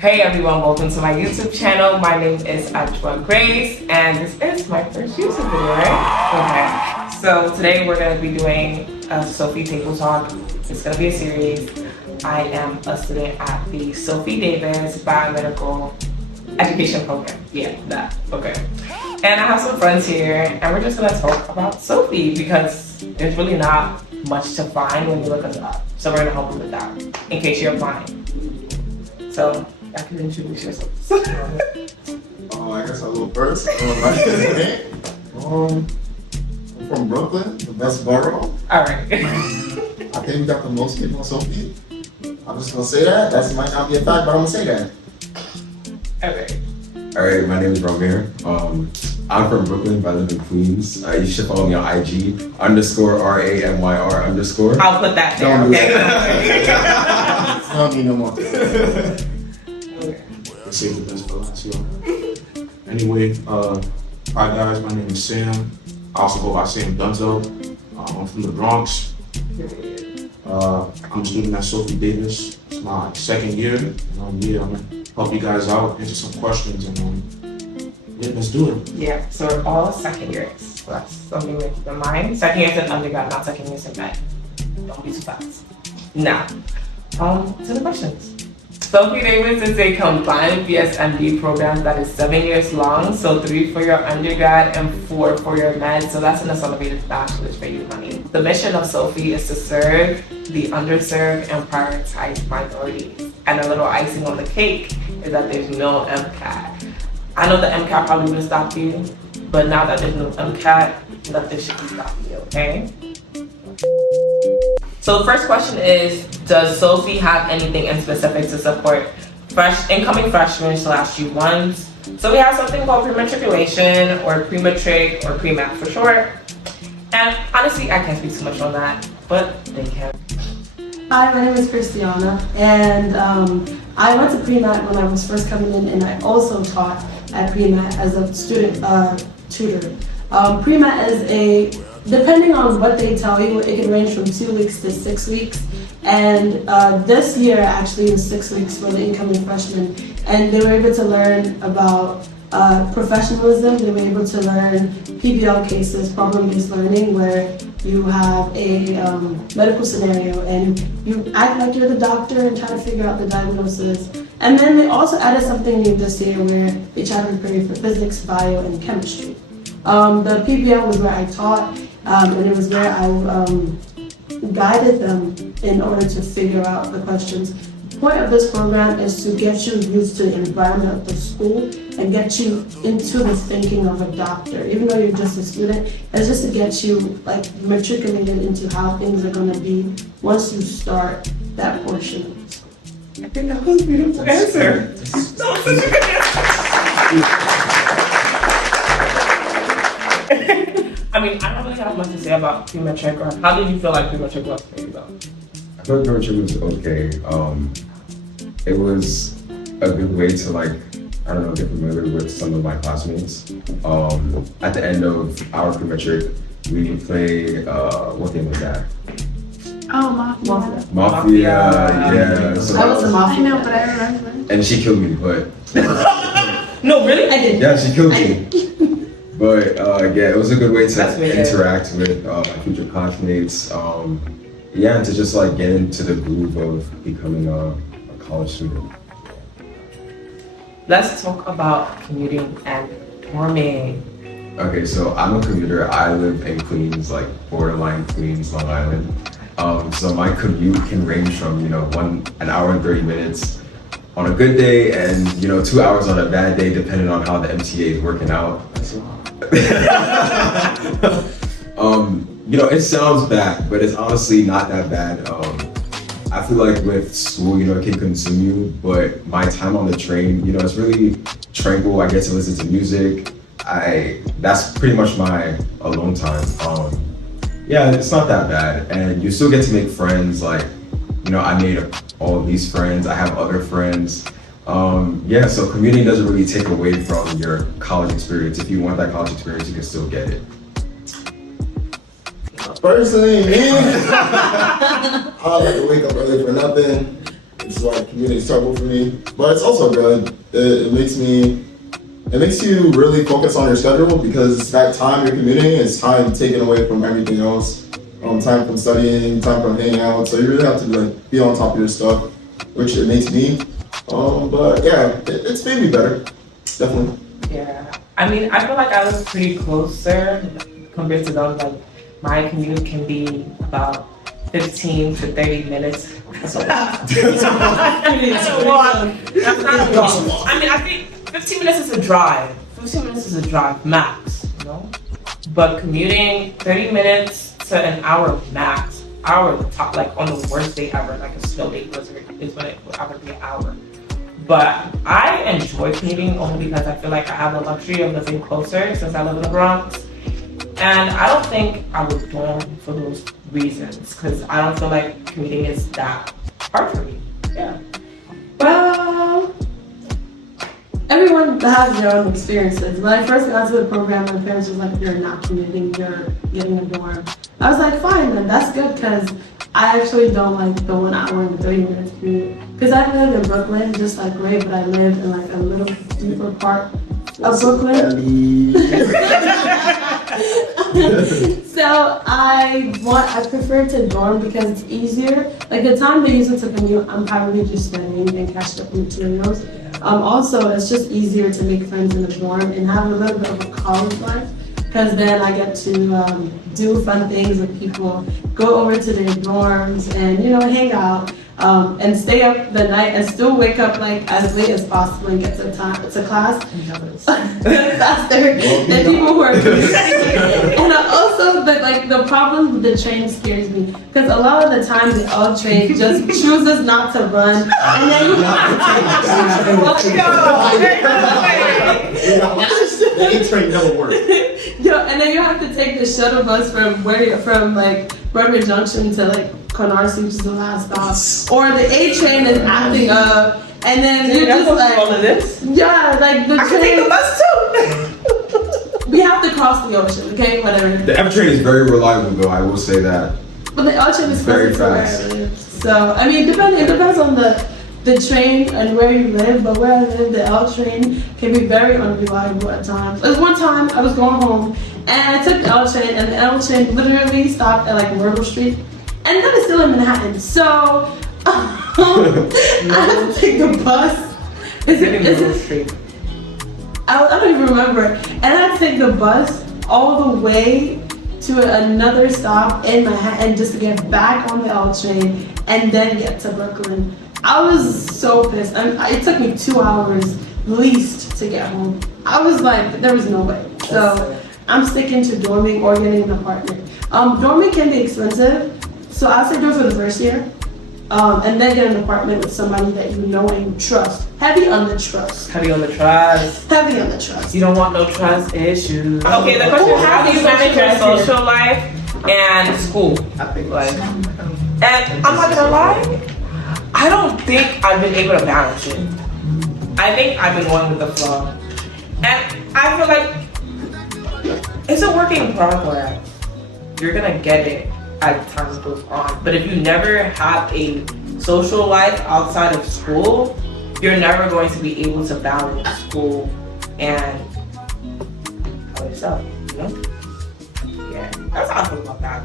Hey everyone, welcome to my YouTube channel. My name is adwoa.gracee and this is my first YouTube video, right? Okay, so today we're going to be doing a Sophie table talk. It's going to be a series. I am a student at the Sophie Davis Biomedical Education Program. Yeah, that. Okay. And I have some friends here and we're just going to talk about Sophie because there's really not much to find when you look us up. So we're going to help you with that in case you're applying. So, I can introduce yourself. I guess I'll go first. I'm from Brooklyn, the best borough. Alright. I think we got the most people on Sophie. I'm just gonna say that. That might not be a fact, but I'm gonna say that. Okay. Alright, my name is Romir. I'm from Brooklyn, but I live in Queens. You should follow me on IG, _RAMYR_. I'll put that there, Don't do okay? that. It's not me no more. Let's save the best for last, yo. Anyway, hi guys, my name is Sam. I also go by Sam Dunzo. I'm from the Bronx. I'm a student at Sophie Davis. It's my second year. I'm gonna help you guys out, answer some questions, and yeah, let's do it. Yeah, so we're all second years. So that's something to keep in mind. Second years in undergrad, not second years in med. Don't be too fast. Now, to the questions. Sophie Davis is a combined BSMD program that is 7 years long, so 3 for your undergrad and 4 for your med, so that's an accelerated bachelor's for you, honey. The mission of Sophie is to serve the underserved and prioritize minorities. And a little icing on the cake is that there's no MCAT. I know the MCAT probably would have stopped you, but now that there's no MCAT, nothing should be stopping you, okay? So the first question is, does Sophie have anything in specific to support incoming freshmen / U1s? So we have something called pre-matriculation or pre-matric or pre-mat for short. And honestly, I can't speak too much on that, but they can. Hi, my name is Christiana, and I went to pre-mat when I was first coming in, and I also taught at pre-mat as a student tutor. Pre-mat is depending on what they tell you, it can range from 2 weeks to 6 weeks. And this year actually was 6 weeks for the incoming freshmen. And they were able to learn about professionalism. They were able to learn PBL cases, problem-based learning, where you have a medical scenario and you act like you're the doctor and try to figure out the diagnosis. And then they also added something new this year where they try to prepare you for physics, bio, and chemistry. The PBL was where I taught, and it was where I guided them in order to figure out the questions. The point of this program is to get you used to the environment of the school and get you into the thinking of a doctor. Even though you're just a student, it's just to get you matriculated into how things are going to be once you start that portion of the school. I think that was a beautiful answer. That was such a good answer. I mean, I don't really have much to say about pre-matric, or how did you feel like pre-matric was for you though? I feel like pre-matric was okay. It was a good way to get familiar with some of my classmates. At the end of our pre-matric, we played, what game was that? Oh, Mafia. Mafia, yeah. So I was the Mafia. I know, but I remember. And she killed me, but... No, really? I did. Yeah, she killed me. But yeah, it was a good way to interact with my future classmates. Yeah, and to just get into the groove of becoming a college student. Let's talk about commuting and dorming. Okay, so I'm a commuter. I live in Queens, borderline Queens, Long Island. So my commute can range from 1 hour and 30 minutes on a good day, and 2 hours on a bad day, depending on how the MTA is working out. It sounds bad, but it's honestly not that bad. I feel like with school, it can consume you, but my time on the train, it's really tranquil. I get to listen to music. That's pretty much my alone time. Yeah, it's not that bad, and you still get to make friends. I made all of these friends. I have other friends. Yeah, so commuting doesn't really take away from your college experience. If you want that college experience, you can still get it. Personally, man, I like to wake up early for nothing. it's like commuting struggle for me, but it's also good. It makes you really focus on your schedule because that time you're commuting is time taken away from everything else. Time from studying, time from hanging out. So you really have to like be on top of your stuff, which it makes me. But yeah, it's made me better, definitely. Yeah, I mean, I feel like I was pretty closer compared to those. Like, my commute can be about 15 to 30 minutes. That's a lot. That's a lot. That's not a lot. I mean, I think 15 minutes is a drive. 15 minutes is a drive max, you know? But commuting 30 minutes to an hour max. Hour at the top, like on the worst day ever, like a snow day is when it would ever be an hour. But I enjoy commuting only because I feel like I have the luxury of living closer since I live in the Bronx. And I don't think I would dorm for those reasons because I don't feel like commuting is that hard for me. Yeah. Well, everyone has their own experiences. When I first got to the program, my parents was like, "You're not commuting, you're getting a dorm." I was like, "Fine, then that's good," because I actually don't like the 1 hour and 30 minutes commute. Because I live in Brooklyn, just like Ray, but I live in like a little deeper part of Brooklyn. So I prefer to dorm because it's easier. Like the time they use it to commute, I'm probably just studying and catching up materials. Also, it's just easier to make friends in the dorm and have a little bit of a college life. Because then I get to do fun things with people, go over to their dorms and, you know, hang out and stay up the night and still wake up like as late as possible and get to class faster than people who are commuting. And also, the problem with the train scares me because a lot of the time the L train just chooses not to run and then you have to The A train never works. and then you have to take the shuttle bus from Broadway Junction to like Canarsie, which is the last stop, or the A train is acting up, and then you're just like, all of this? yeah, like the I can train. take the bus too. We have to cross the ocean, okay, whatever. The F train is very reliable, though. I will say that. But the ocean is Very closer to fast. where I live. So I mean, it depends on the train and where you live, but where I live, the L train can be very unreliable at times. Like one time I was going home and I took the L train and the L train literally stopped at like Myrtle Street and that is still in Manhattan. So I had to take the bus. Is it Street? I don't even remember. And I had to take the bus all the way to another stop in Manhattan just to get back on the L train and then get to Brooklyn. I was so pissed. It took me 2 hours least to get home. I was like, there was no way. So I'm sticking to dorming or getting an apartment. Dorming can be expensive, so I'll say do it for the first year. And then get an apartment with somebody that you know and you trust. Heavy on the trust. Heavy on the trust. Heavy on the trust. You don't want no trust issues. Okay, the question is how do you manage your social life and school life? And I'm not gonna lie, I don't think I've been able to balance it. I think I've been going with the flow. And I feel like it's a work in progress. You're gonna get it as time goes on. But if you never have a social life outside of school, you're never going to be able to balance school and other stuff, you know? Yeah, that's how I feel about that.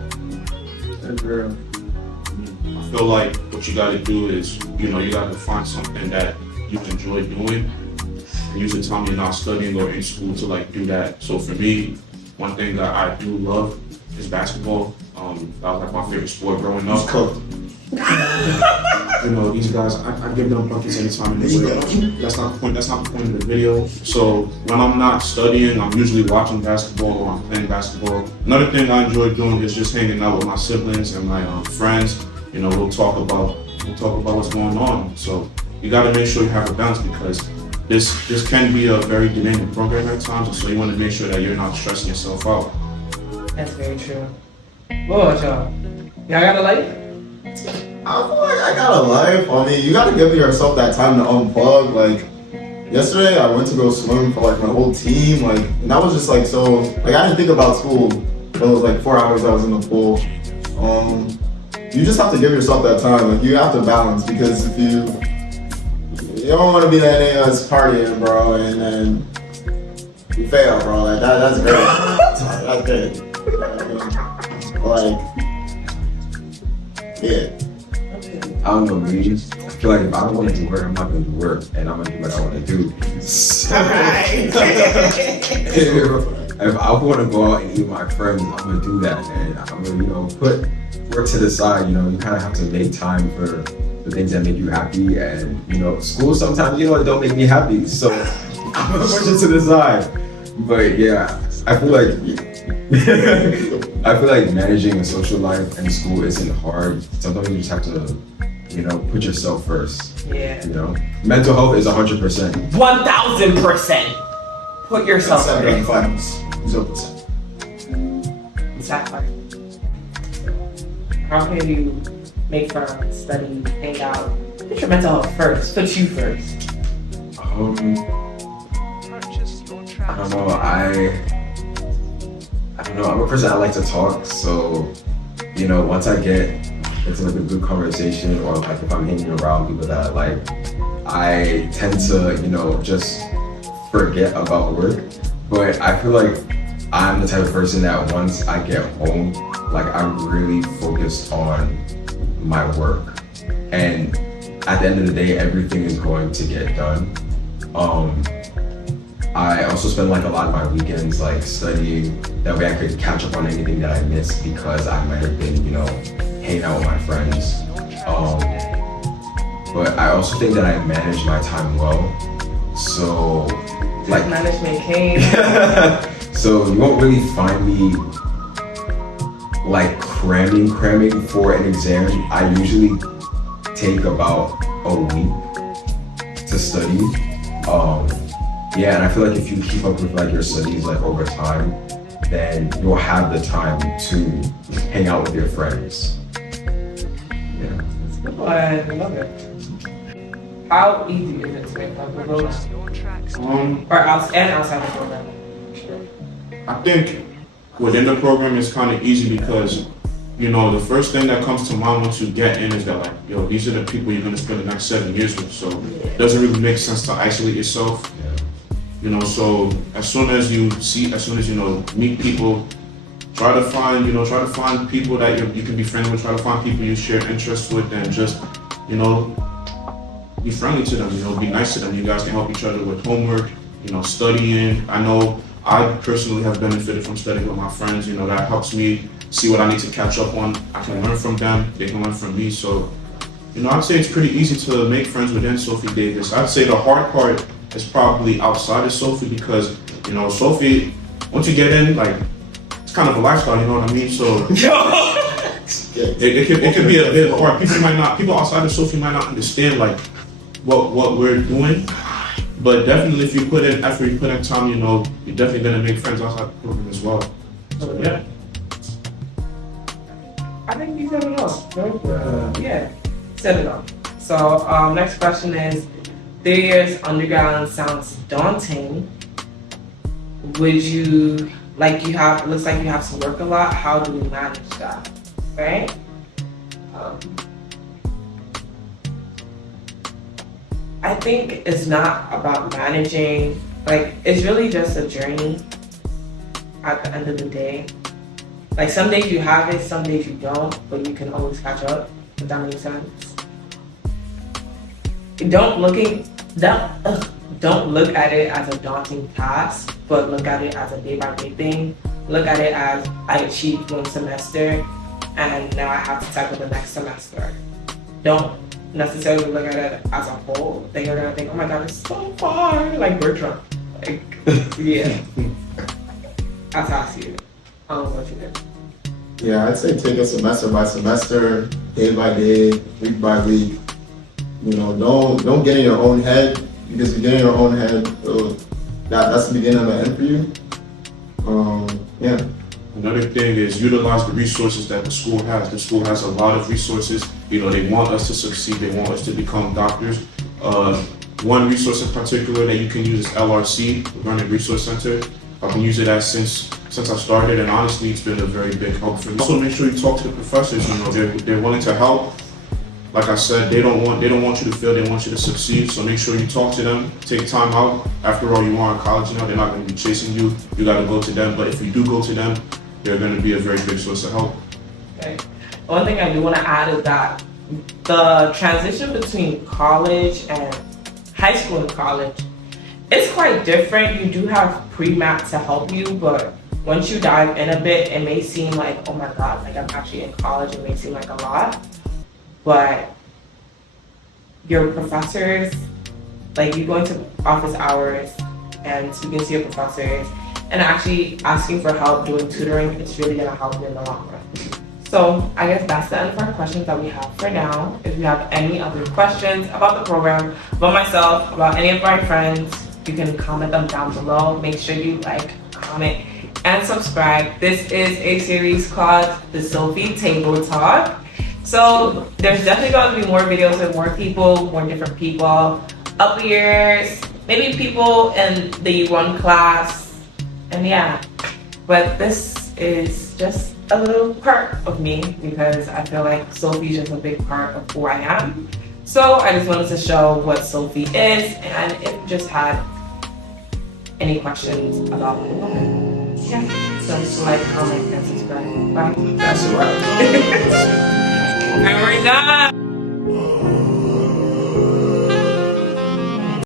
I feel like what you gotta do is, you gotta find something that you enjoy doing. And use the time you're not studying or in school to like do that. So for me, one thing that I do love is basketball. That was like my favorite sport growing up. These guys, I give them buckets anytime in the day. That's not the point. That's not the point of the video. So when I'm not studying, I'm usually watching basketball or I'm playing basketball. Another thing I enjoy doing is just hanging out with my siblings and my friends. We'll talk about what's going on. So you got to make sure you have a balance because this can be a very demanding program at times. So you want to make sure that you're not stressing yourself out. That's very true. What about y'all? Y'all got a life? I feel like I got a life. I mean, you gotta give yourself that time to unplug. Like, yesterday I went to go swim for like my whole team. Like, and that was just like so. Like, I didn't think about school. It was like 4 hours I was in the pool. you just have to give yourself that time. Like you have to balance because if you don't want to be that nigga that's partying, bro, and then you fail, bro. Like that's great. That's good. Like, yeah. I don't know, me. I feel like if I don't want to do work, I'm not gonna do work, and I'm gonna do what I want to do. So, if I want to go out and eat with my friends, I'm gonna do that, and I'm gonna, put work to the side. You kind of have to make time for the things that make you happy, and school sometimes, it don't make me happy, so I'm gonna push it to the side. But yeah, I feel like managing a social life and school isn't hard. Sometimes you just have to, put yourself first. Yeah. Mental health is 100%. 1000%. Put yourself That's first. 0%. Exactly. How can you make friends, study, hang out? Put your mental health first. Put you first. I don't know. I don't know. I'm a person I like to talk, so once I get into like a good conversation, or like if I'm hanging around people that I like, I tend to just forget about work. But I feel like I'm the type of person that once I get home, like I'm really focused on my work, and at the end of the day, everything is going to get done. I also spend like a lot of my weekends like studying. That way I could catch up on anything that I missed because I might have been, hanging out with my friends. But I also think that I manage my time well. So like management came. So you won't really find me like cramming for an exam. I usually take about a week to study. Yeah, and I feel like if you keep up with like your studies like over time, then you'll have the time to hang out with your friends. Yeah. Oh, I love it. How easy is it to make friends with those? Or outside the program? I think within the program it's kind of easy because, the first thing that comes to mind once you get in is that like, these are the people you're gonna spend the next 7 years with. So it doesn't really make sense to isolate yourself. So as soon as you meet people, try to find people that you can be friendly with, try to find people you share interests with, and just, be friendly to them, be nice to them. You guys can help each other with homework, studying. I know I personally have benefited from studying with my friends, that helps me see what I need to catch up on. I can learn from them, they can learn from me. So, I'd say it's pretty easy to make friends within Sophie Davis. I'd say the hard part is probably outside of Sophie because, Sophie, once you get in, like, it's kind of a lifestyle, you know what I mean? So it could be a bit hard. People outside of Sophie might not understand like what we're doing. But definitely if you put in effort, you put in time, you're definitely gonna make friends outside the program as well. So yeah. I think you said it all. Right? Yeah, said it all. So next question is, 3 years underground sounds daunting. Would you, looks like you have to work a lot. How do we manage that, right? I think it's not about managing, it's really just a journey at the end of the day. Like some days you have it, some days you don't, but you can always catch up, if that makes sense. Don't look at it as a daunting task, but look at it as a day-by-day thing. Look at it as I achieved one semester, and now I have to tackle the next semester. Don't necessarily look at it as a whole. Then you're gonna think, oh my god, it's so far, like Bertram. Yeah. That's how I see it. I don't know what you think. Yeah, I'd say take it semester by semester, day by day, week by week. Don't get in your own head, because if you get in your own head, that's the beginning of the end for you. Yeah. Another thing is utilize the resources that the school has. The school has a lot of resources. They want us to succeed. They want us to become doctors. One resource in particular that you can use is LRC, Learning Resource Center. I've been using that since I started, and honestly, it's been a very big help for me. Also, make sure you talk to the professors. You know, they're willing to help. Like I said, they don't want you to fail. They want you to succeed. So make sure you talk to them. Take time out. After all, you are in college now. They're not going to be chasing you. You got to go to them. But if you do go to them, they're going to be a very big source of help. Okay. One thing I do want to add is that the transition between college and high school and college is quite different. You do have pre-mat to help you, but once you dive in a bit, it may seem like, oh my God, like I'm actually in college. It may seem like a lot. But your professors, like you going to office hours and speaking to your professors and actually asking for help doing tutoring, it's really gonna help you in the long run. So I guess that's the end of our questions that we have for now. If you have any other questions about the program, about myself, about any of my friends, you can comment them down below. Make sure you like, comment, and subscribe. This is a series called the Sophie Table Talk. So there's definitely going to be more videos with more people, more different people, up years, maybe people in the one class, and yeah. But this is just a little part of me because I feel like Sophie's just a big part of who I am. So I just wanted to show what Sophie is, and if you just had any questions about the woman, yeah. So just like, comment, and subscribe. Bye. That's a wrap. And we're done.